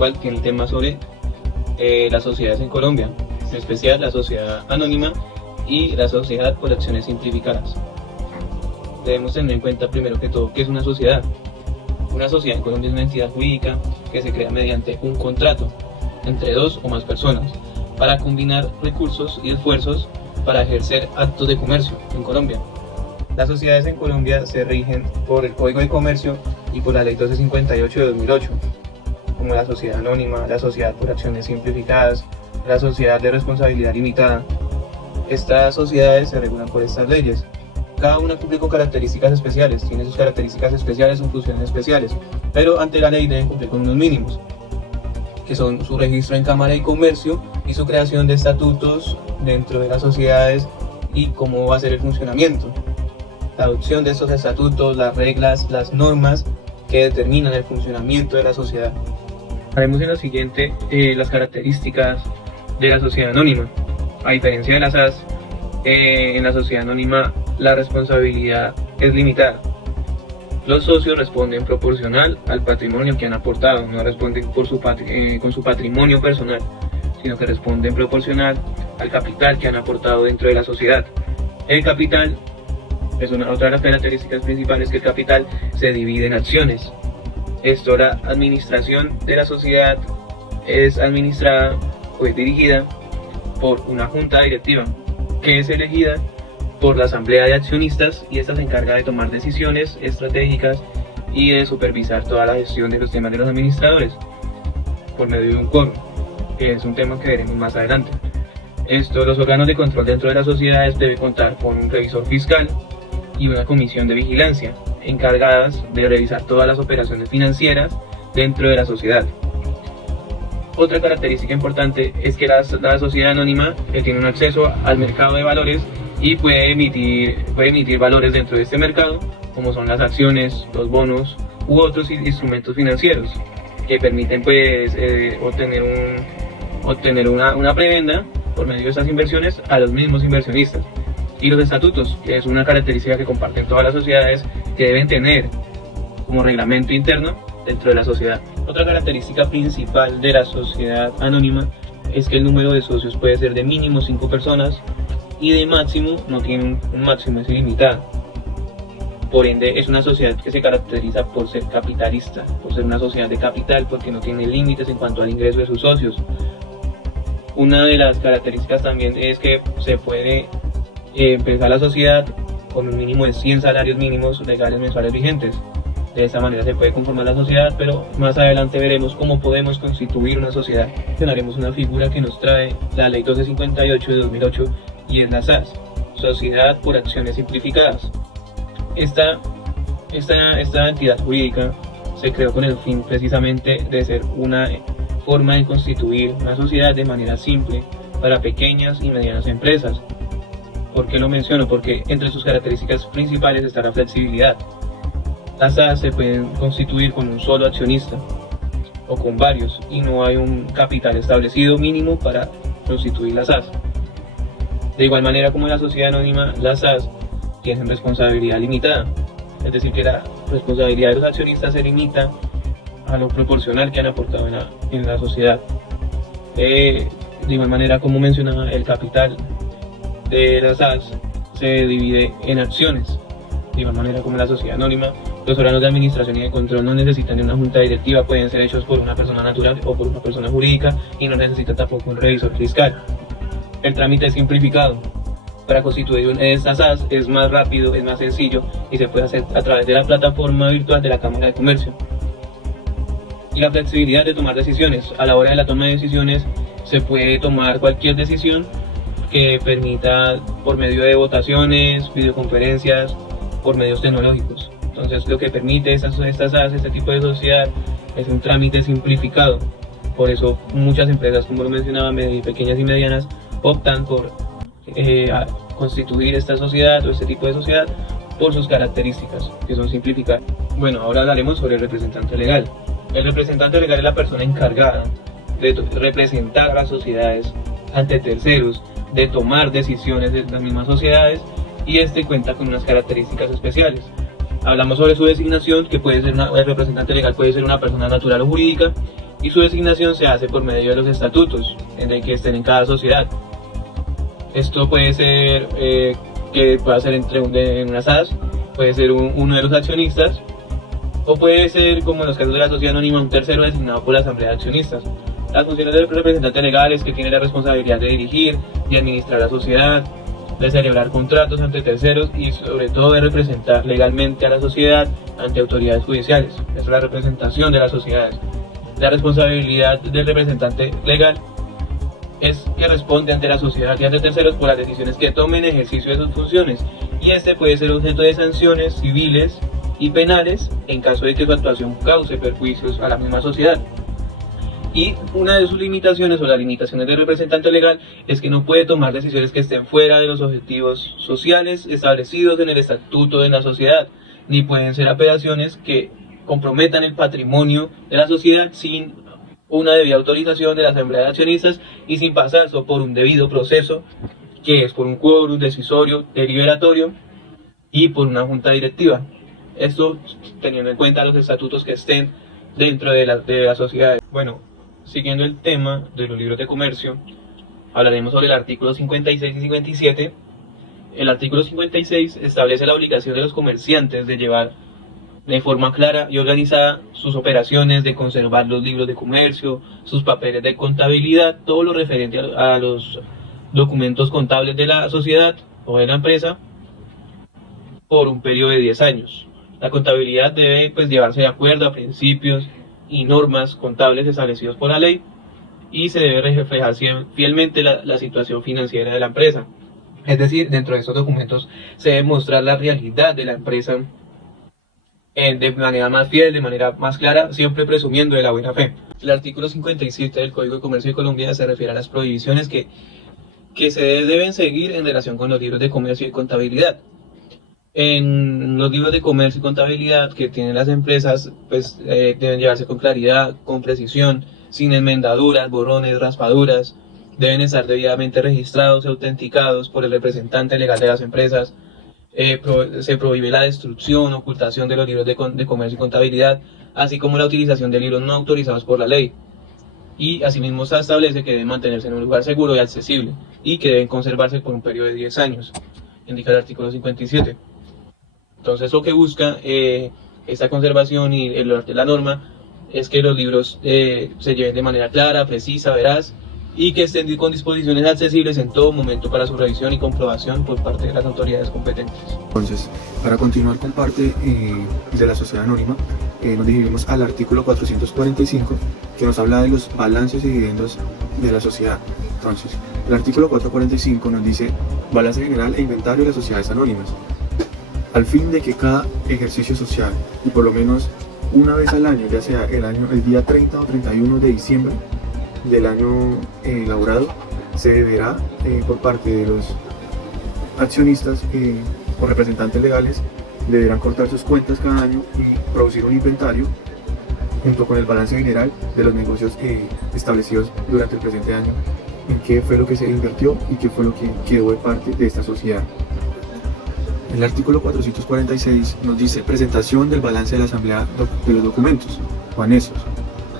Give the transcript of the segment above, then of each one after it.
cual tiene el tema sobre las sociedades en Colombia, en especial la sociedad anónima y la sociedad por acciones simplificadas. Debemos tener en cuenta primero que todo qué es una sociedad. Una sociedad en Colombia es una entidad jurídica que se crea mediante un contrato entre dos o más personas para combinar recursos y esfuerzos para ejercer actos de comercio en Colombia. Las sociedades en Colombia se rigen por el Código de Comercio y por la Ley 1258 de 2008, como la sociedad anónima, la sociedad por acciones simplificadas, la sociedad de responsabilidad limitada. Estas sociedades se regulan por estas leyes. Cada una cumple con características especiales, tiene sus características especiales, sus funciones especiales, pero ante la ley deben cumplir con unos mínimos, que son su registro en Cámara de Comercio y su creación de estatutos dentro de las sociedades y cómo va a ser el funcionamiento. La adopción de estos estatutos, las reglas, las normas que determinan el funcionamiento de la sociedad. Haremos en lo siguiente las características de la sociedad anónima. A diferencia de las SAS, en la sociedad anónima la responsabilidad es limitada. Los socios responden proporcional al patrimonio que han aportado, no responden con su patrimonio personal, sino que responden proporcional al capital que han aportado dentro de la sociedad. El capital es otra de las características principales, que el capital se divide en acciones. Esto, la administración de la sociedad es administrada o es dirigida por una junta directiva, que es elegida por la asamblea de accionistas, y esta se encarga de tomar decisiones estratégicas y de supervisar toda la gestión de los temas de los administradores por medio de un quórum, que es un tema que veremos más adelante. Los órganos de control dentro de las sociedades deben contar con un revisor fiscal y una comisión de vigilancia encargadas de revisar todas las operaciones financieras dentro de la sociedad. Otra característica importante es que la sociedad anónima tiene un acceso al mercado de valores y puede emitir valores dentro de este mercado, como son las acciones, los bonos u otros instrumentos financieros que permiten obtener una prebenda por medio de estas inversiones a los mismos inversionistas. Y los estatutos, que es una característica que comparten todas las sociedades, que deben tener como reglamento interno dentro de la sociedad. Otra característica principal de la sociedad anónima es que el número de socios puede ser de mínimo 5 personas y de máximo no tiene un máximo, es ilimitado. Por ende, es una sociedad que se caracteriza por ser capitalista, por ser una sociedad de capital, porque no tiene límites en cuanto al ingreso de sus socios. Una de las características también es que se puede empezar la sociedad con un mínimo de 100 salarios mínimos legales mensuales vigentes. De esta manera se puede conformar la sociedad, pero más adelante veremos cómo podemos constituir una sociedad. Mencionaremos una figura que nos trae la Ley 1258 de 2008 y es la SAS, Sociedad por Acciones Simplificadas. Esta entidad jurídica se creó con el fin precisamente de ser una forma de constituir una sociedad de manera simple para pequeñas y medianas empresas. ¿Por qué lo menciono? Porque entre sus características principales está la flexibilidad. Las SAS se pueden constituir con un solo accionista o con varios, y no hay un capital establecido mínimo para constituir las SAS. De igual manera como la sociedad anónima, las SAS tienen responsabilidad limitada, es decir, que la responsabilidad de los accionistas se limita a lo proporcional que han aportado en la sociedad. De igual manera, como mencionaba, el capital de las SAS se divide en acciones. De igual manera como la sociedad anónima, los órganos de administración y de control no necesitan de una junta directiva, pueden ser hechos por una persona natural o por una persona jurídica, y no necesitan tampoco un revisor fiscal. El trámite es simplificado. Para constituir estas SAS es más rápido, es más sencillo y se puede hacer a través de la plataforma virtual de la Cámara de Comercio. Y la flexibilidad de tomar decisiones. A la hora de la toma de decisiones se puede tomar cualquier decisión que permita por medio de votaciones, videoconferencias, por medios tecnológicos. Entonces lo que permite estas SAS, este tipo de sociedad, es un trámite simplificado. Por eso muchas empresas, como lo mencionaba, pequeñas y medianas, optan por constituir esta sociedad o este tipo de sociedad por sus características, que son simplificar. Bueno, ahora hablaremos sobre el representante legal. El representante legal es la persona encargada de representar a las sociedades ante terceros, de tomar decisiones de las mismas sociedades, y este cuenta con unas características especiales. Hablamos sobre su designación, que puede ser el representante legal puede ser una persona natural o jurídica, y su designación se hace por medio de los estatutos en el que estén en cada sociedad. Esto puede ser que pueda ser en una SAS, puede ser uno de los accionistas, o puede ser, como en los casos de la sociedad anónima, un tercero designado por la asamblea de accionistas. Las funciones del representante legal es que tiene la responsabilidad de dirigir y administrar la sociedad, de celebrar contratos ante terceros y sobre todo de representar legalmente a la sociedad ante autoridades judiciales. Esa es la representación de las sociedades. La responsabilidad del representante legal es que responde ante la sociedad y ante terceros por las decisiones que tomen en ejercicio de sus funciones, y este puede ser objeto de sanciones civiles y penales en caso de que su actuación cause perjuicios a la misma sociedad. Y una de sus limitaciones o las limitaciones del representante legal es que no puede tomar decisiones que estén fuera de los objetivos sociales establecidos en el estatuto de la sociedad, ni pueden ser apelaciones que comprometan el patrimonio de la sociedad sin una debida autorización de la asamblea de accionistas y sin pasar por un debido proceso, que es por un quórum decisorio deliberatorio y por una junta directiva. Esto teniendo en cuenta los estatutos que estén dentro de la sociedad. Bueno, siguiendo el tema de los libros de comercio, hablaremos sobre el artículo 56 y 57. El artículo 56 establece la obligación de los comerciantes de llevar de forma clara y organizada sus operaciones, de conservar los libros de comercio, sus papeles de contabilidad, todo lo referente a los documentos contables de la sociedad o de la empresa por un periodo de 10 años. La contabilidad debe llevarse de acuerdo a principios y normas contables establecidos por la ley, y se debe reflejar fielmente la situación financiera de la empresa. Es decir, dentro de estos documentos se debe mostrar la realidad de la empresa de manera más fiel, de manera más clara, siempre presumiendo de la buena fe. El artículo 57 del Código de Comercio de Colombia se refiere a las prohibiciones que se deben seguir en relación con los libros de comercio y contabilidad. En los libros de comercio y contabilidad que tienen las empresas, deben llevarse con claridad, con precisión, sin enmendaduras, borrones, raspaduras. Deben estar debidamente registrados y autenticados por el representante legal de las empresas. Se prohíbe la destrucción, ocultación de los libros de comercio y contabilidad, así como la utilización de libros no autorizados por la ley. Y asimismo se establece que deben mantenerse en un lugar seguro y accesible, y que deben conservarse por un periodo de 10 años, indica el artículo 57. Entonces, lo que busca esta conservación y la norma es que los libros se lleven de manera clara, precisa, veraz, y que estén con disposiciones accesibles en todo momento para su revisión y comprobación por parte de las autoridades competentes. Entonces, para continuar con parte de la sociedad anónima, nos dirigimos al artículo 445, que nos habla de los balances y dividendos de la sociedad. Entonces, el artículo 445 nos dice balance general e inventario de las sociedades anónimas. Al fin de que cada ejercicio social, y por lo menos una vez al año, ya sea el día 30 o 31 de diciembre del año laborado, se deberá por parte de los accionistas o representantes legales, deberán cortar sus cuentas cada año y producir un inventario junto con el balance general de los negocios establecidos durante el presente año, en qué fue lo que se invirtió y qué fue lo que quedó de parte de esta sociedad. El artículo 446 nos dice presentación del balance de la asamblea de los documentos o anexos.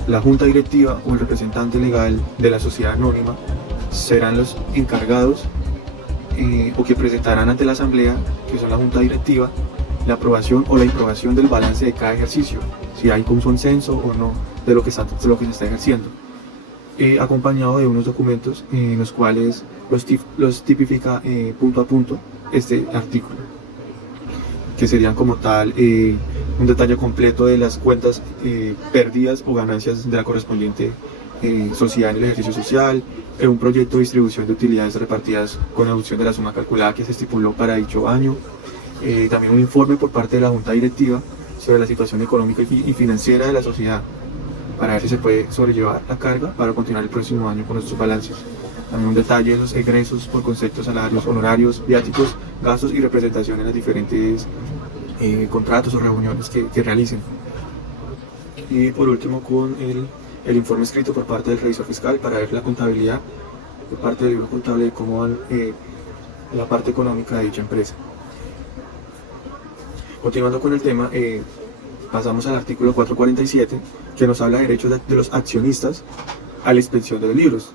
La junta directiva o el representante legal de la sociedad anónima serán los encargados o que presentarán ante la asamblea, que son la junta directiva, la aprobación o la improbación del balance de cada ejercicio, si hay un consenso o no de lo que se está ejerciendo, acompañado de unos documentos en los cuales los tipifica punto a punto este artículo, que serían como tal un detalle completo de las cuentas pérdidas o ganancias de la correspondiente sociedad en el ejercicio social, un proyecto de distribución de utilidades repartidas con reducción de la suma calculada que se estipuló para dicho año, también un informe por parte de la junta directiva sobre la situación económica y financiera de la sociedad, para ver si se puede sobrellevar la carga para continuar el próximo año con nuestros balances. También un detalle de los egresos por conceptos, salarios, honorarios, viáticos, gastos y representación en las diferentes contratos o reuniones que realicen. Y por último, con el informe escrito por parte del revisor fiscal para ver la contabilidad por parte del libro contable de cómo van la parte económica de dicha empresa. Continuando con el tema, pasamos al artículo 447, que nos habla de derechos de los accionistas a la expedición de los libros.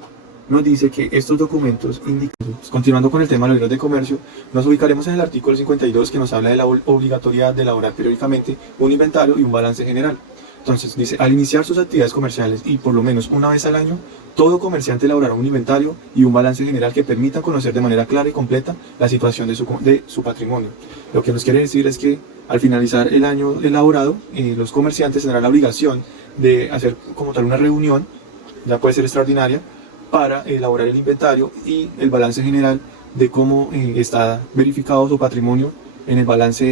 Nos dice que estos documentos indican, continuando con el tema de los libros de comercio, nos ubicaremos en el artículo 52, que nos habla de la obligatoriedad de elaborar periódicamente un inventario y un balance general. Entonces dice, al iniciar sus actividades comerciales y por lo menos una vez al año, todo comerciante elaborará un inventario y un balance general que permita conocer de manera clara y completa la situación de su patrimonio. Lo que nos quiere decir es que al finalizar el año elaborado, los comerciantes tendrán la obligación de hacer como tal una reunión, ya puede ser extraordinaria, para elaborar el inventario y el balance general de cómo está verificado su patrimonio en el balance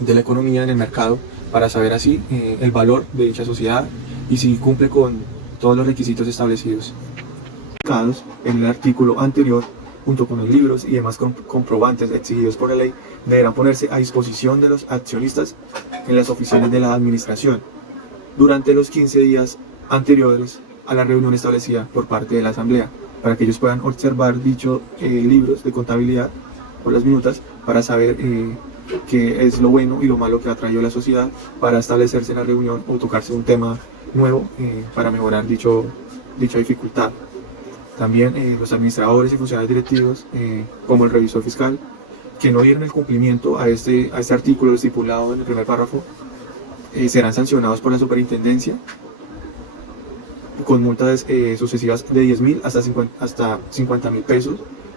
de la economía en el mercado, para saber así el valor de dicha sociedad y si cumple con todos los requisitos establecidos. En el artículo anterior, junto con los libros y demás comprobantes exigidos por la ley, deberán ponerse a disposición de los accionistas en las oficinas de la administración durante los 15 días anteriores a la reunión establecida por parte de la asamblea, para que ellos puedan observar dichos libros de contabilidad o las minutas para saber qué es lo bueno y lo malo que ha traído la sociedad, para establecerse en la reunión o tocarse un tema nuevo para mejorar dicha dificultad. También los administradores y funcionarios directivos, como el revisor fiscal, que no dieron el cumplimiento a este artículo estipulado en el primer párrafo, serán sancionados por la superintendencia con multas sucesivas de 10.000 hasta 50.000 pesos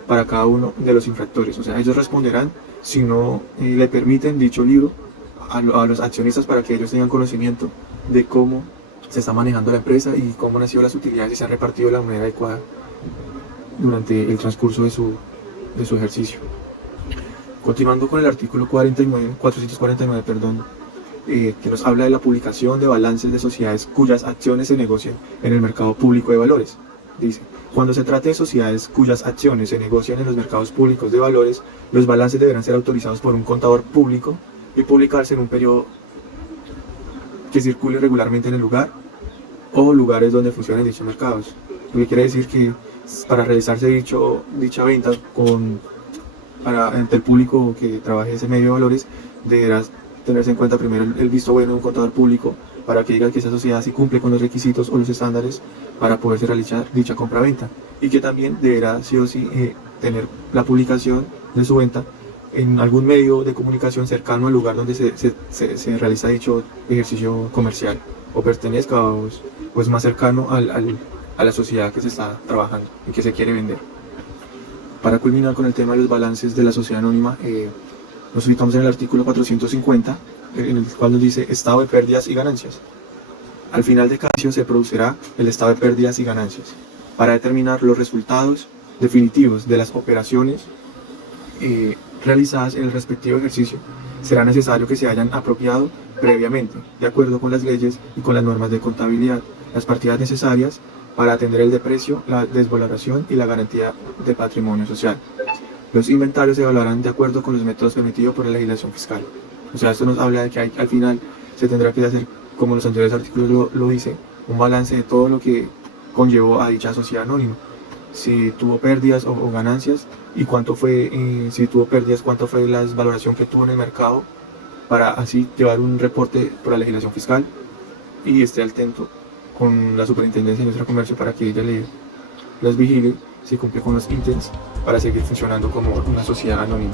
para cada uno de los infractores. O sea, ellos responderán si no le permiten dicho libro a los accionistas, para que ellos tengan conocimiento de cómo se está manejando la empresa y cómo han sido las utilidades y se han repartido de la manera adecuada durante el transcurso de su ejercicio. Continuando con el artículo 449, que nos habla de la publicación de balances de sociedades cuyas acciones se negocian en el mercado público de valores. Dice, cuando se trate de sociedades cuyas acciones se negocian en los mercados públicos de valores, los balances deberán ser autorizados por un contador público y publicarse en un periodo que circule regularmente en el lugar o lugares donde funcionen dichos mercados. Lo que quiere decir que para realizarse dicha venta ante el público que trabaje ese medio de valores, deberás tenerse en cuenta primero el visto bueno de un contador público, para que diga que esa sociedad sí cumple con los requisitos o los estándares para poderse realizar dicha compra-venta, y que también deberá sí o sí tener la publicación de su venta en algún medio de comunicación cercano al lugar donde se realiza dicho ejercicio comercial, o pertenezca o es más cercano a la sociedad que se está trabajando y que se quiere vender. Para culminar con el tema de los balances de la sociedad anónima, nos ubicamos en el artículo 450, en el cual nos dice estado de pérdidas y ganancias. Al final de cada ejercicio se producirá el estado de pérdidas y ganancias. Para determinar los resultados definitivos de las operaciones realizadas en el respectivo ejercicio, será necesario que se hayan apropiado previamente, de acuerdo con las leyes y con las normas de contabilidad, las partidas necesarias para atender el deprecio, la desvaloración y la garantía de patrimonio social. Los inventarios se evaluarán de acuerdo con los métodos permitidos por la legislación fiscal. O sea, esto nos habla de que al final se tendrá que hacer, como los anteriores artículos lo dice, un balance de todo lo que conllevó a dicha sociedad anónima. Si tuvo pérdidas o ganancias, y cuánto fue, si tuvo pérdidas, cuánto fue la desvaloración que tuvo en el mercado, para así llevar un reporte por la legislación fiscal y esté atento con la Superintendencia de Industria y Comercio para que ella les vigile si cumple con los ítems para seguir funcionando como una sociedad anónima.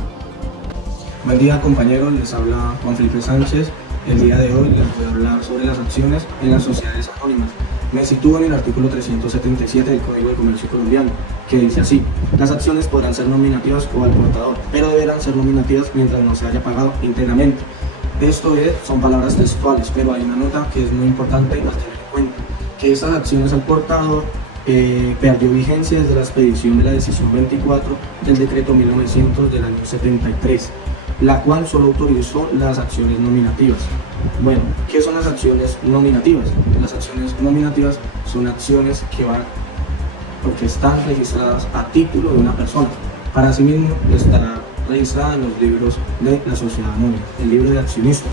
Buen día, compañeros, les habla Juan Felipe Sánchez. El día de hoy les voy a hablar sobre las acciones en las sociedades anónimas. Me sitúo en el artículo 377 del Código de Comercio colombiano, que dice así: las acciones podrán ser nominativas o al portador, pero deberán ser nominativas mientras no se haya pagado íntegramente. Esto son palabras textuales, pero hay una nota que es muy importante tener en cuenta, que estas acciones al portador perdió vigencia desde la expedición de la decisión 24 del decreto 1900 del año 73, la cual solo autorizó las acciones nominativas. Bueno, ¿qué son las acciones nominativas? Las acciones nominativas son acciones que están registradas a título de una persona. Para sí mismo estará registrada en los libros de la sociedad anónima, el libro de accionistas.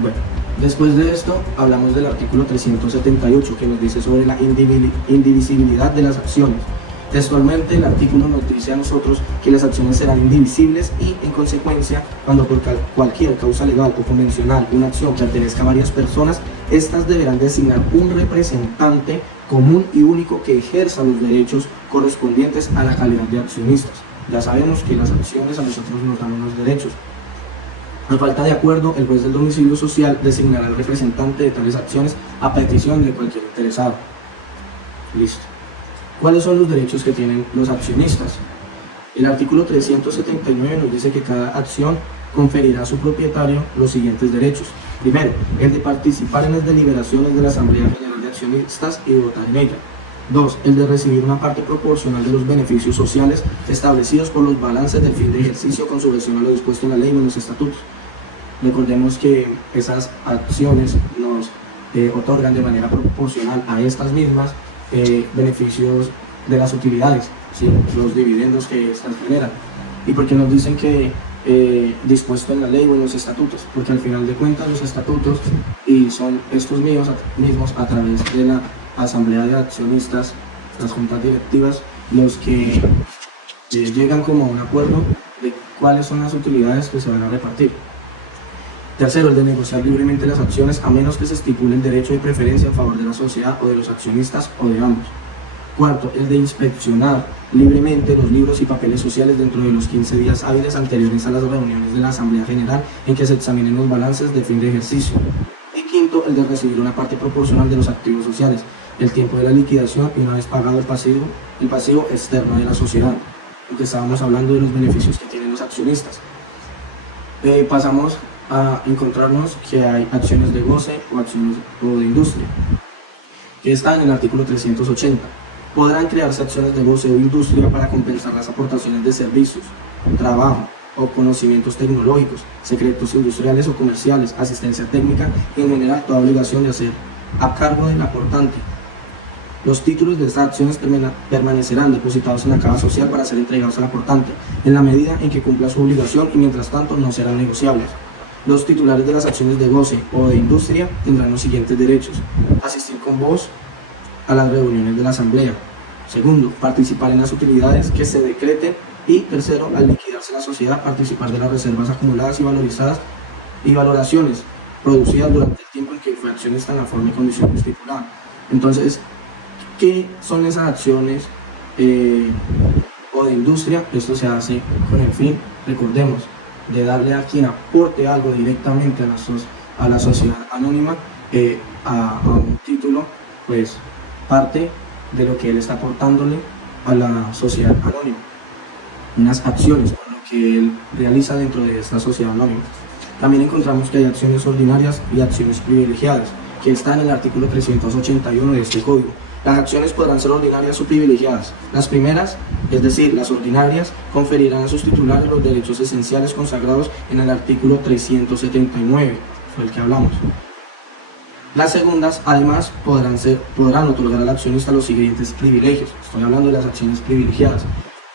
Bueno, después de esto hablamos del artículo 378, que nos dice sobre la indivisibilidad de las acciones. Textualmente, el artículo nos dice a nosotros que las acciones serán indivisibles y, en consecuencia, cuando por cualquier causa legal o convencional una acción pertenezca a varias personas, estas deberán designar un representante común y único que ejerza los derechos correspondientes a la calidad de accionistas. Ya sabemos que las acciones a nosotros nos dan unos derechos. A falta de acuerdo, el juez del domicilio social designará al representante de tales acciones a petición de cualquier interesado. Listo. ¿Cuáles son los derechos que tienen los accionistas? El artículo 379 nos dice que cada acción conferirá a su propietario los siguientes derechos. Primero, el de participar en las deliberaciones de la Asamblea General de Accionistas y de votar en ella. 2. El de recibir una parte proporcional de los beneficios sociales establecidos por los balances del fin de ejercicio con sujeción a lo dispuesto en la ley o en los estatutos. Recordemos que esas acciones nos otorgan de manera proporcional a estas mismas beneficios de las utilidades, ¿sí? Los dividendos que estas generan. ¿Y por qué nos dicen que dispuesto en la ley o en los estatutos? Porque al final de cuentas los estatutos y son estos mismos a través de la asamblea de accionistas, las juntas directivas, los que llegan como a un acuerdo de cuáles son las utilidades que se van a repartir. Tercero, el de negociar libremente las acciones a menos que se estipule el derecho de preferencia a favor de la sociedad o de los accionistas o de ambos. Cuarto, el de inspeccionar libremente los libros y papeles sociales dentro de los 15 días hábiles anteriores a las reuniones de la Asamblea General en que se examinen los balances de fin de ejercicio. Y quinto, el de recibir una parte proporcional de los activos sociales, el tiempo de la liquidación y una vez pagado el pasivo externo de la sociedad, porque estábamos hablando de los beneficios que tienen los accionistas. Pasamos a encontrarnos que hay acciones de goce o acciones de industria, que está en el artículo 380. Podrán crearse acciones de goce o industria para compensar las aportaciones de servicios, trabajo o conocimientos tecnológicos, secretos industriales o comerciales, asistencia técnica y en general toda obligación de hacer a cargo del aportante. Los títulos de estas acciones permanecerán depositados en la caja social para ser entregados al aportante, en la medida en que cumpla su obligación y mientras tanto no serán negociables. Los titulares de las acciones de goce o de industria tendrán los siguientes derechos: asistir con voz a las reuniones de la Asamblea. Segundo, participar en las utilidades que se decreten. Y tercero, al liquidarse la sociedad, participar de las reservas acumuladas y valorizadas y valoraciones producidas durante el tiempo en que fue accionista en la forma y condición estipulada. Entonces, ¿qué son esas acciones o de industria? Esto se hace con el fin, recordemos, de darle a quien aporte algo directamente a la sociedad anónima a un título, pues parte de lo que él está aportándole a la sociedad anónima, unas acciones por lo que él realiza dentro de esta sociedad anónima. También encontramos que hay acciones ordinarias y acciones privilegiadas, que está en el artículo 381 de este código. Las acciones podrán ser ordinarias o privilegiadas. Las primeras, es decir, las ordinarias, conferirán a sus titulares los derechos esenciales consagrados en el artículo 379, fue el que hablamos. Las segundas, además, podrán otorgar al accionista los siguientes privilegios. Estoy hablando de las acciones privilegiadas.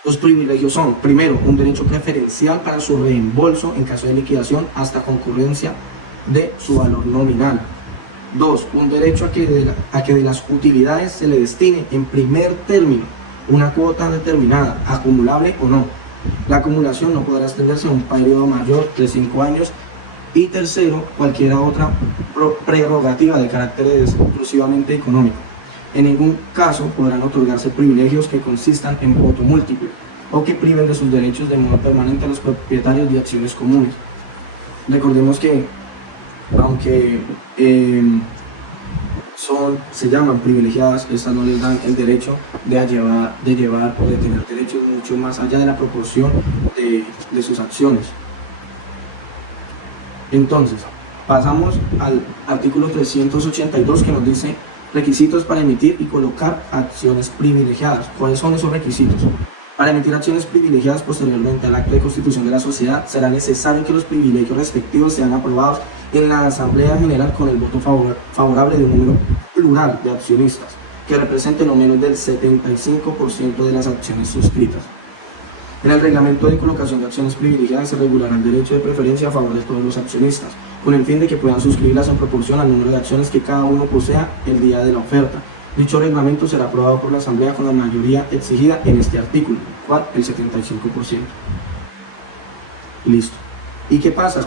Los privilegios son, primero, un derecho preferencial para su reembolso en caso de liquidación hasta concurrencia de su valor nominal. 2. Un derecho a que de las utilidades se le destine en primer término una cuota determinada, acumulable o no. La acumulación no podrá extenderse a un periodo mayor de 5 años. Y tercero, cualquier otra prerrogativa de carácter exclusivamente económico. En ningún caso podrán otorgarse privilegios que consistan en voto múltiple o que priven de sus derechos de modo permanente a los propietarios de acciones comunes. Recordemos que, aunque se llaman privilegiadas, estas no les dan el derecho de llevar o de tener derechos mucho más allá de la proporción de sus acciones. Entonces, pasamos al artículo 382 que nos dice requisitos para emitir y colocar acciones privilegiadas. ¿Cuáles son esos requisitos? Para emitir acciones privilegiadas posteriormente al acto de constitución de la sociedad, será necesario que los privilegios respectivos sean aprobados en la Asamblea General con el voto favorable de un número plural de accionistas, que represente no menos del 75% de las acciones suscritas. En el reglamento de colocación de acciones privilegiadas se regulará el derecho de preferencia a favor de todos los accionistas, con el fin de que puedan suscribirlas en proporción al número de acciones que cada uno posea el día de la oferta. Dicho reglamento será aprobado por la Asamblea con la mayoría exigida en este artículo, ¿cuál? El 75%. Listo. ¿Y qué pasa?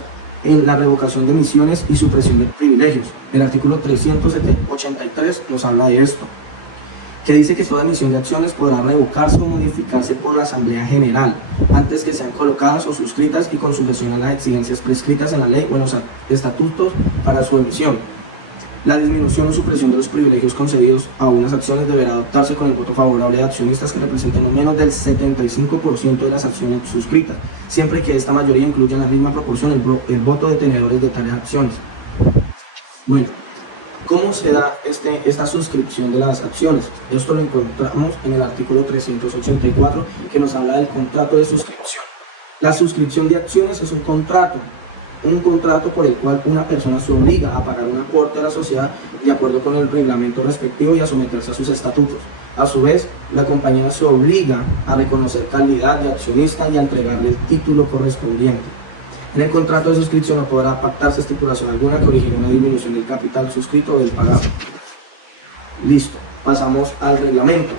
En la revocación de misiones y supresión de privilegios. El artículo 383 nos habla de esto, que dice que toda emisión de acciones podrá revocarse o modificarse por la Asamblea General antes que sean colocadas o suscritas y con sujeción a las exigencias prescritas en la ley o en los estatutos para su emisión. La disminución o supresión de los privilegios concedidos a unas acciones deberá adoptarse con el voto favorable de accionistas que representen no menos del 75% de las acciones suscritas, siempre que esta mayoría incluya en la misma proporción el voto de tenedores de tales acciones. Bueno, ¿cómo se da esta suscripción de las acciones? Esto lo encontramos en el artículo 384, que nos habla del contrato de suscripción. La suscripción de acciones es un contrato por el cual una persona se obliga a pagar un aporte a la sociedad de acuerdo con el reglamento respectivo y a someterse a sus estatutos. A su vez, la compañía se obliga a reconocer calidad de accionista y a entregarle el título correspondiente. En el contrato de suscripción no podrá pactarse estipulación alguna que origine una disminución del capital suscrito o del pagado. Listo, pasamos al reglamento.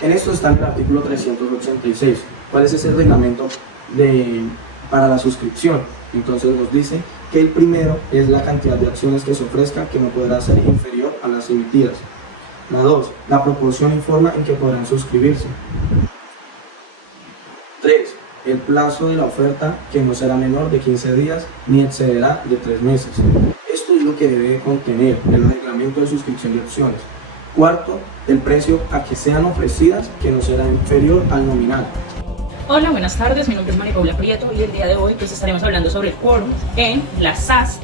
En esto está en el artículo 386. ¿Cuál es ese reglamento para la suscripción? Entonces nos dice que el primero es la cantidad de acciones que se ofrezca, que no podrá ser inferior a las emitidas. La 2, la proporción y forma en que podrán suscribirse. 3, el plazo de la oferta, que no será menor de 15 días ni excederá de 3 meses. Esto es lo que debe contener el reglamento de suscripción de acciones. Cuarto, el precio a que sean ofrecidas, que no será inferior al nominal. Hola, buenas tardes, mi nombre es María Paula Prieto y el día de hoy pues estaremos hablando sobre el quórum en la SAS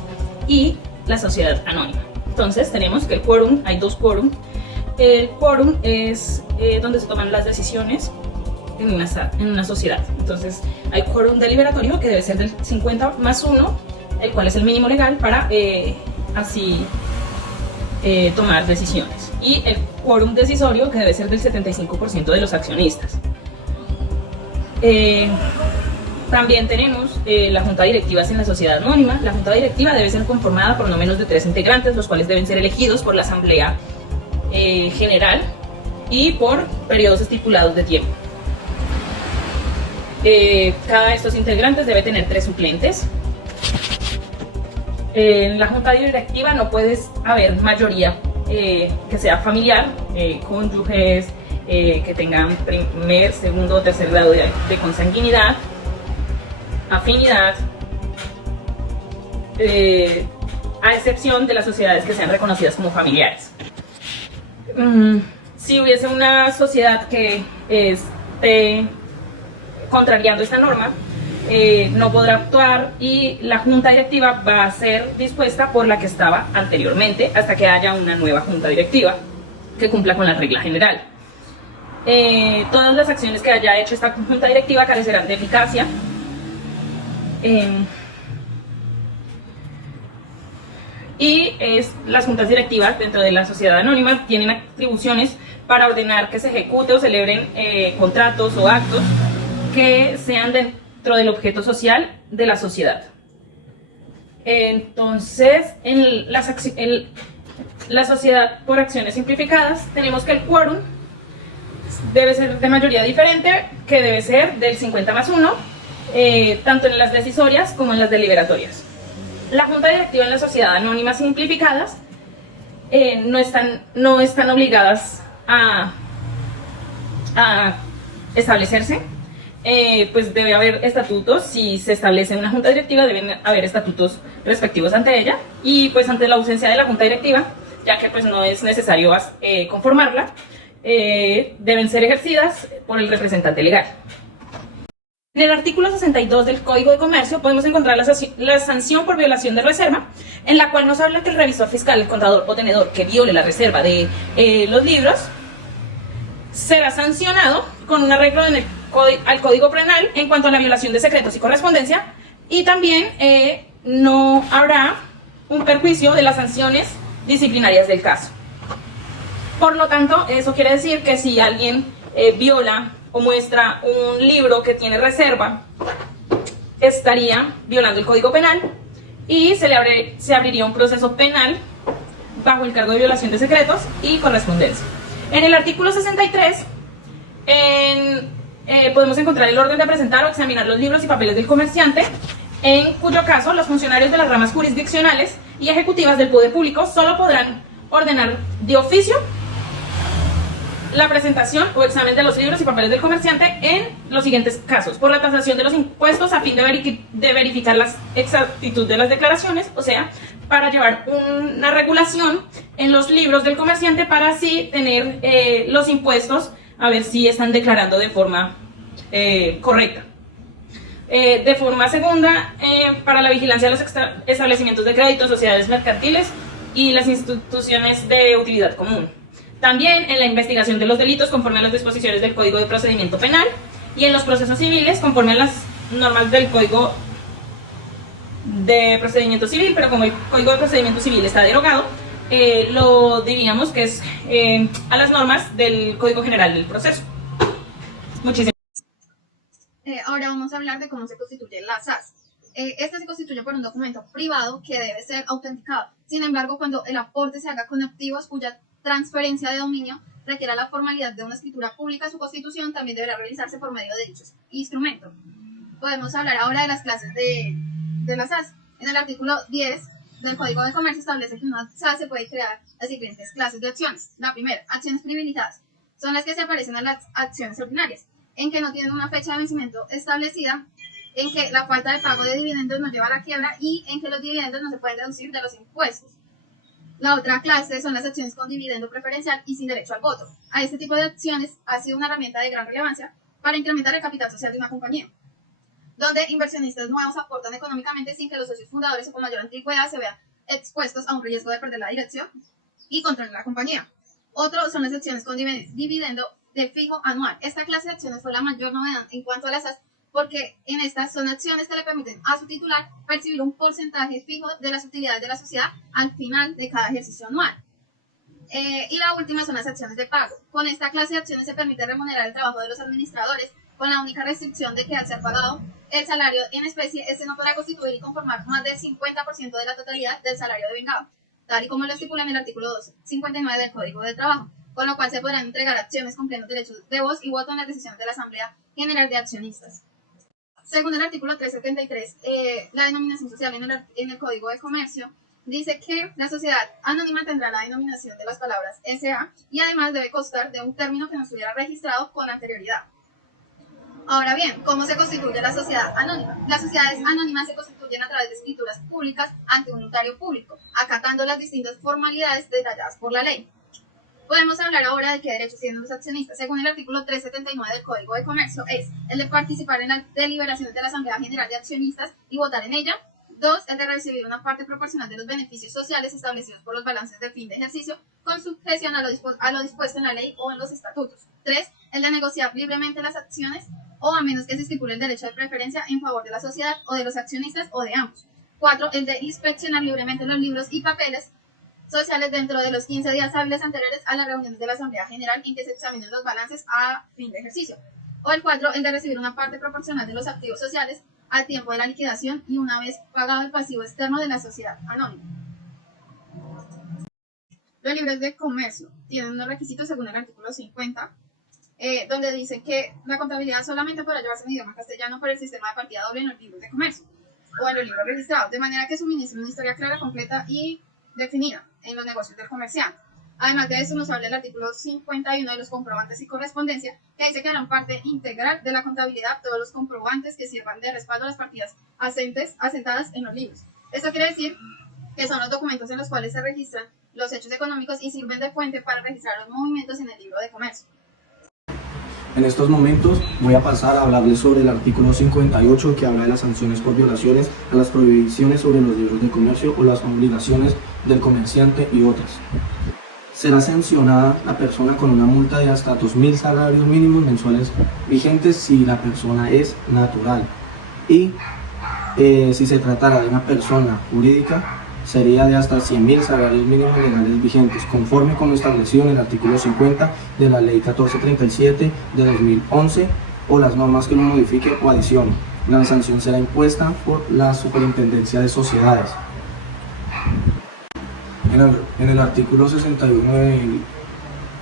y la sociedad anónima. Entonces tenemos que el quórum, hay dos quórum. El quórum es donde se toman las decisiones en una sociedad. Entonces hay quórum deliberatorio, que debe ser del 50 más 1, el cual es el mínimo legal para así tomar decisiones. Y el quórum decisorio, que debe ser del 75% de los accionistas. También tenemos la junta directiva en la sociedad anónima. La junta directiva debe ser conformada por no menos de 3 integrantes, los cuales deben ser elegidos por la asamblea general y por periodos estipulados de tiempo. Cada de estos integrantes debe tener 3 suplentes. En la junta directiva no puede haber mayoría que sea familiar, cónyuges, que tengan primer, segundo o tercer grado de consanguinidad, afinidad, a excepción de las sociedades que sean reconocidas como familiares. Si hubiese una sociedad que esté contrariando esta norma, no podrá actuar y la junta directiva va a ser dispuesta por la que estaba anteriormente hasta que haya una nueva junta directiva que cumpla con la regla general. Todas las acciones que haya hecho esta junta directiva carecerán de eficacia. Las juntas directivas dentro de la sociedad anónima tienen atribuciones para ordenar que se ejecute o celebren contratos o actos que sean dentro del objeto social de la sociedad. Entonces, en la sociedad por acciones simplificadas tenemos que el quórum debe ser de mayoría diferente, que debe ser del 50 más 1, tanto en las decisorias como en las deliberatorias. La junta directiva en la sociedad anónima simplificadas no están obligadas a establecerse, pues debe haber estatutos. Si se establece una junta directiva, deben haber estatutos respectivos ante ella, y pues ante la ausencia de la junta directiva, ya que pues no es necesario conformarla, deben ser ejercidas por el representante legal. En el artículo 62 del Código de Comercio podemos encontrar la sanción por violación de reserva, en la cual nos habla que el revisor fiscal, el contador o tenedor que viole la reserva de los libros será sancionado con un arreglo al Código Penal en cuanto a la violación de secretos y correspondencia, y también no habrá un perjuicio de las sanciones disciplinarias del caso. Por lo tanto, eso quiere decir que si alguien viola o muestra un libro que tiene reserva, estaría violando el Código Penal y se abriría un proceso penal bajo el cargo de violación de secretos y correspondencia. En el artículo 63 podemos encontrar el orden de presentar o examinar los libros y papeles del comerciante, en cuyo caso los funcionarios de las ramas jurisdiccionales y ejecutivas del poder público solo podrán ordenar de oficio la presentación o examen de los libros y papeles del comerciante en los siguientes casos: por la tasación de los impuestos a fin de verificar la exactitud de las declaraciones, o sea, para llevar una regulación en los libros del comerciante para así tener los impuestos a ver si están declarando de forma correcta. De forma segunda, para la vigilancia de los establecimientos de crédito, sociedades mercantiles y las instituciones de utilidad común. También en la investigación de los delitos conforme a las disposiciones del Código de Procedimiento Penal y en los procesos civiles conforme a las normas del Código de Procedimiento Civil, pero como el Código de Procedimiento Civil está derogado, lo diríamos que es a las normas del Código General del Proceso. Muchísimas gracias. Ahora vamos a hablar de cómo se constituye la SAS. Esta se constituye por un documento privado que debe ser autenticado. Sin embargo, cuando el aporte se haga con activos cuya transferencia de dominio requiera la formalidad de una escritura pública, su constitución también deberá realizarse por medio de dichos instrumentos. Podemos hablar ahora de las clases de la SAS. En el artículo 10 del Código de Comercio establece que una SAS se puede crear las siguientes clases de acciones. La primera, acciones privilegiadas, son las que se parecen a las acciones ordinarias, en que no tienen una fecha de vencimiento establecida, en que la falta de pago de dividendos no lleva a la quiebra y en que los dividendos no se pueden deducir de los impuestos. La otra clase son las acciones con dividendo preferencial y sin derecho al voto. A este tipo de acciones ha sido una herramienta de gran relevancia para incrementar el capital social de una compañía, donde inversionistas nuevos aportan económicamente sin que los socios fundadores o con mayor antigüedad se vean expuestos a un riesgo de perder la dirección y control de la compañía. Otro son las acciones con dividendo de fijo anual. Esta clase de acciones fue la mayor novedad en cuanto a las SAS, porque en estas son acciones que le permiten a su titular percibir un porcentaje fijo de las utilidades de la sociedad al final de cada ejercicio anual. Y la última son las acciones de pago. Con esta clase de acciones se permite remunerar el trabajo de los administradores con la única restricción de que al ser pagado el salario en especie, este no podrá constituir y conformar más del 50% de la totalidad del salario devengado, tal y como lo estipula en el artículo 259 del Código de Trabajo, con lo cual se podrán entregar acciones con plenos derechos de voz y voto en las decisiones de la Asamblea General de Accionistas. Según el artículo 373, la denominación social en el Código de Comercio dice que la sociedad anónima tendrá la denominación de las palabras S.A. y además debe constar de un término que no estuviera registrado con anterioridad. Ahora bien, ¿cómo se constituye la sociedad anónima? Las sociedades anónimas se constituyen a través de escrituras públicas ante un notario público, acatando las distintas formalidades detalladas por la ley. Podemos hablar ahora de qué derechos tienen los accionistas. Según el artículo 379 del Código de Comercio, es el de participar en las deliberaciones de la Asamblea General de Accionistas y votar en ella. 2. El de recibir una parte proporcional de los beneficios sociales establecidos por los balances de fin de ejercicio con sujeción a lo dispuesto en la ley o en los estatutos. 3. El de negociar libremente las acciones o a menos que se estipule el derecho de preferencia en favor de la sociedad o de los accionistas o de ambos. 4. El de inspeccionar libremente los libros y papeles sociales dentro de los 15 días hábiles anteriores a las reuniones de la Asamblea General en que se examinen los balances a fin de ejercicio. O el 4, el de recibir una parte proporcional de los activos sociales al tiempo de la liquidación y una vez pagado el pasivo externo de la sociedad anónima. Los libros de comercio tienen unos requisitos según el artículo 50, donde dice que la contabilidad solamente podrá llevarse en idioma castellano por el sistema de partida doble en los libros de comercio o en los libros registrados, de manera que suministre una historia clara, completa y definida en los negocios del comerciante. Además de eso nos habla el artículo 51 de los comprobantes y correspondencia, que dice que harán parte integral de la contabilidad todos los comprobantes que sirvan de respaldo a las partidas asentadas en los libros. Esto quiere decir que son los documentos en los cuales se registran los hechos económicos y sirven de fuente para registrar los movimientos en el libro de comercio. En estos momentos voy a pasar a hablarles sobre el artículo 58, que habla de las sanciones por violaciones a las prohibiciones sobre los libros de comercio o las obligaciones del comerciante y otras. Será sancionada la persona con una multa de hasta 2.000 salarios mínimos mensuales vigentes si la persona es natural. Y si se tratara de una persona jurídica, sería de hasta 100.000 salarios mínimos legales vigentes, conforme con lo establecido en el artículo 50 de la Ley 1437 de 2011 o las normas que lo modifiquen o adicionen. La sanción será impuesta por la Superintendencia de Sociedades. En En el artículo 61 del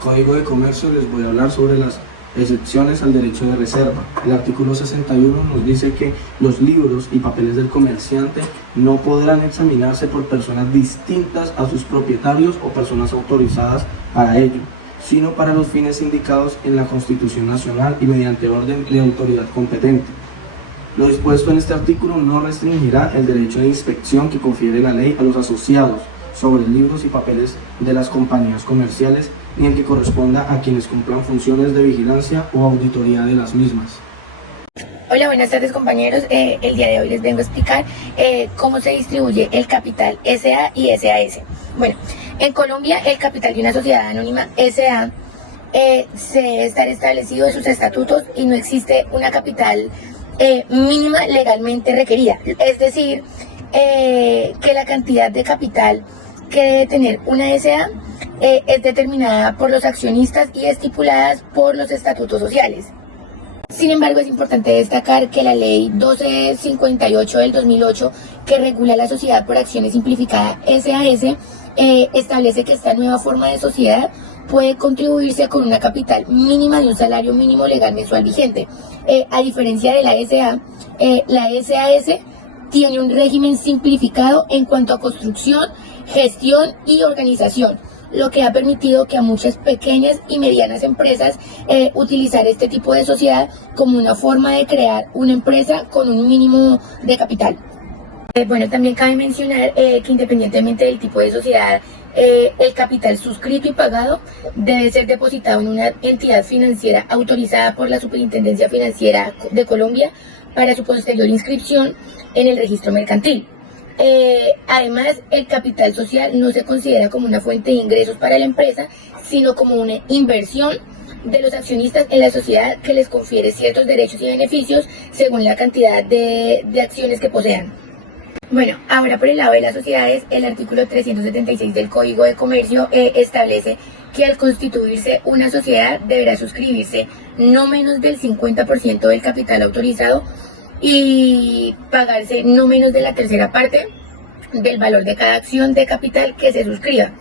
Código de Comercio les voy a hablar sobre las excepciones al derecho de reserva. El artículo 61 nos dice que los libros y papeles del comerciante no podrán examinarse por personas distintas a sus propietarios o personas autorizadas para ello, sino para los fines indicados en la Constitución Nacional y mediante orden de autoridad competente. Lo dispuesto en este artículo no restringirá el derecho de inspección que confiere la ley a los asociados sobre libros y papeles de las compañías comerciales, ni el que corresponda a quienes cumplan funciones de vigilancia o auditoría de las mismas. Hola, buenas tardes compañeros. El día de hoy les vengo a explicar cómo se distribuye el capital SA y SAS. Bueno, en Colombia el capital de una sociedad anónima SA se debe estar establecido en sus estatutos y no existe una capital mínima legalmente requerida. Es decir, que la cantidad de capital que debe tener una SA es determinada por los accionistas y estipuladas por los estatutos sociales. Sin embargo, es importante destacar que la ley 1258 del 2008, que regula la sociedad por acciones simplificada SAS, establece que esta nueva forma de sociedad puede contribuirse con una capital mínima de un salario mínimo legal mensual vigente. A diferencia de la SAS tiene un régimen simplificado en cuanto a construcción, gestión y organización, lo que ha permitido que a muchas pequeñas y medianas empresas utilizar este tipo de sociedad como una forma de crear una empresa con un mínimo de capital. Bueno, también cabe mencionar que independientemente del tipo de sociedad, el capital suscrito y pagado debe ser depositado en una entidad financiera autorizada por la Superintendencia Financiera de Colombia para su posterior inscripción en el registro mercantil. Además, el capital social no se considera como una fuente de ingresos para la empresa, sino como una inversión de los accionistas en la sociedad que les confiere ciertos derechos y beneficios según la cantidad de acciones que posean. Bueno, ahora por el lado de las sociedades, el artículo 376 del Código de Comercio establece que al constituirse una sociedad deberá suscribirse no menos del 50% del capital autorizado y pagarse no menos de la tercera parte del valor de cada acción de capital que se suscriba.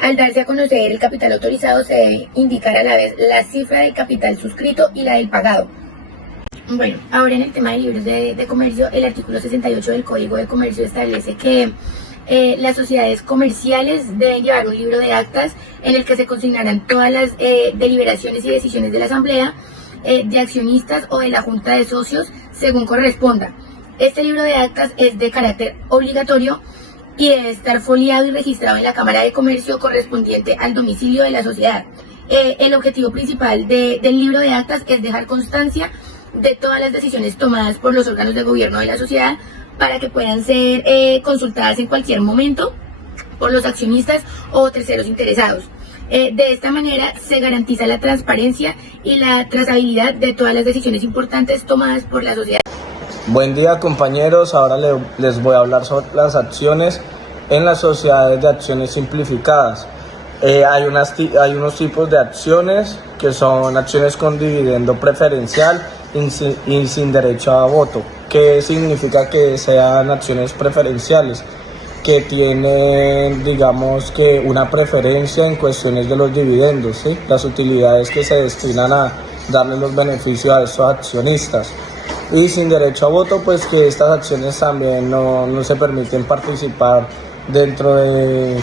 Al darse a conocer el capital autorizado, se debe indicar a la vez la cifra del capital suscrito y la del pagado. Bueno, ahora en el tema de libros de comercio, el artículo 68 del Código de Comercio establece que las sociedades comerciales deben llevar un libro de actas en el que se consignarán todas las deliberaciones y decisiones de la asamblea, de accionistas o de la junta de socios según corresponda. Este libro de actas es de carácter obligatorio y debe estar foliado y registrado en la Cámara de Comercio correspondiente al domicilio de la sociedad. El objetivo principal del libro de actas es dejar constancia de todas las decisiones tomadas por los órganos de gobierno de la sociedad para que puedan ser consultadas en cualquier momento por los accionistas o terceros interesados. De esta manera se garantiza la transparencia y la trazabilidad de todas las decisiones importantes tomadas por la sociedad. Buen día compañeros, ahora les voy a hablar sobre las acciones en las sociedades de acciones simplificadas. Hay unos tipos de acciones que son acciones con dividendo preferencial y sin derecho a voto. ¿Qué significa que sean acciones preferenciales? Que tienen, digamos, que una preferencia en cuestiones de los dividendos, ¿sí? Las utilidades que se destinan a darle los beneficios a estos accionistas. Y sin derecho a voto, pues que estas acciones también no se permiten participar dentro de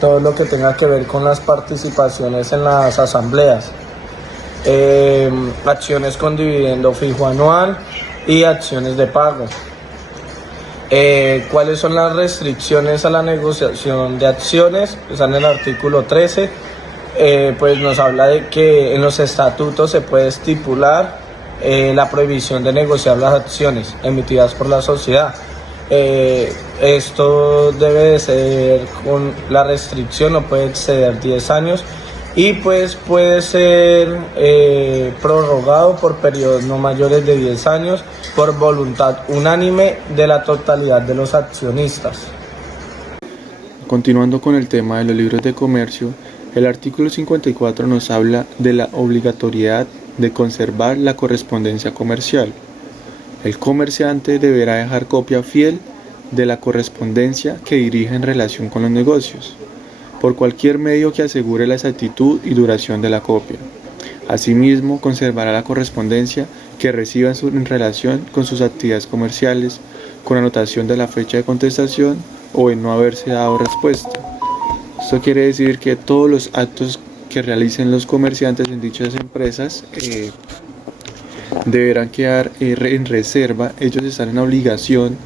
todo lo que tenga que ver con las participaciones en las asambleas. Acciones con dividendo fijo anual y acciones de pago. ¿Cuáles son las restricciones a la negociación de acciones? Están en el artículo 13, pues nos habla de que en los estatutos se puede estipular la prohibición de negociar las acciones emitidas por la sociedad. Esto debe de ser con la restricción, no puede exceder 10 años y pues puede ser prorrogado por periodos no mayores de 10 años por voluntad unánime de la totalidad de los accionistas. Continuando con el tema de los libros de comercio, el artículo 54 nos habla de la obligatoriedad de conservar la correspondencia comercial. El comerciante deberá dejar copia fiel de la correspondencia que dirige en relación con los negocios. por cualquier medio que asegure la exactitud y duración de la copia. Asimismo, conservará la correspondencia que reciba en relación con sus actividades comerciales, con anotación de la fecha de contestación o en no haberse dado respuesta. Esto quiere decir que todos los actos que realicen los comerciantes en dichas empresas deberán quedar en reserva. Ellos están en obligación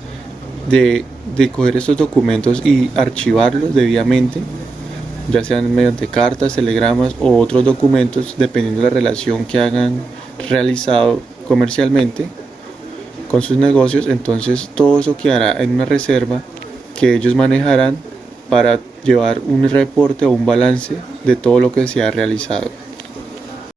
de coger estos documentos y archivarlos debidamente, ya sean mediante cartas, telegramas o otros documentos, dependiendo de la relación que hagan realizado comercialmente con sus negocios. Entonces todo eso quedará en una reserva que ellos manejarán para llevar un reporte o un balance de todo lo que se ha realizado.